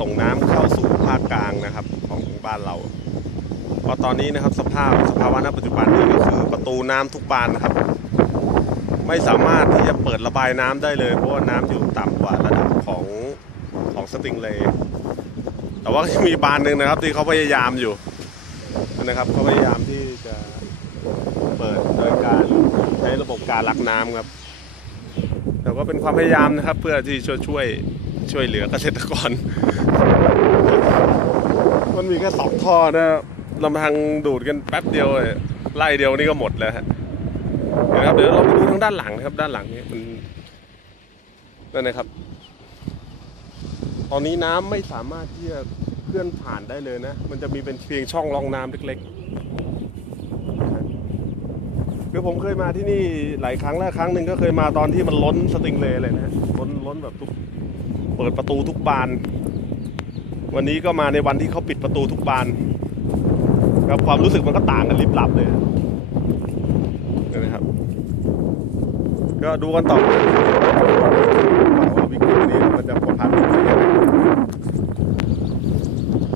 ส่งน้ำเข้าสู่ภาคกลางนะครับของบ้านเราเพราะตอนนี้นะครับสภาพสภาวะณปัจจุบันนี้ก็คือประตูน้ำทุกบานนะครับ ไม่สามารถที่จะเปิดระบายน้ำได้เลย เพราะว่าน้ำอยู่ต่ำกว่าระดับของของสติงเลย์แต่ว่ามีบานหนึ่งนะครับ ที่เขาพยายามอยู่นะครับเขาพยายามที่จะเปิดโดยการใช้ระบบการลักน้ำครับแต่ก็เป็นความพยายามนะครับ เพื่อที่จะช่วย ช่วยเหลือเกษตรกร มันมีแค่สองท่อนะลำพังดูดกันแป๊บเดียวเลยไล่เดียวนี่ก็หมดแล้วฮะนะครับเดี๋ยวเราไปดูทางด้านหลังนะครับ ด้านหลังนี้มันนั่นนะครับ ตอนนี้น้ำไม่สามารถที่จะเคลื่อนผ่านได้เลยนะ มันจะมีเป็นเพียงช่องรองน้ำเล็กๆคือผมเคยมาที่นี่หลายครั้งแล้วครั้งหนึ่งก็เคยมาตอนที่มันล้นสติงเลยเลยนะล้นล้นแบบทุก ปิดประตูทุกบาน วันนี้ก็มาในวันที่เขาปิดประตูทุกบานครับความรู้สึกมันก็ต่างกันลิบลับเลยนี่นะครับ ก็ดูกันต่อ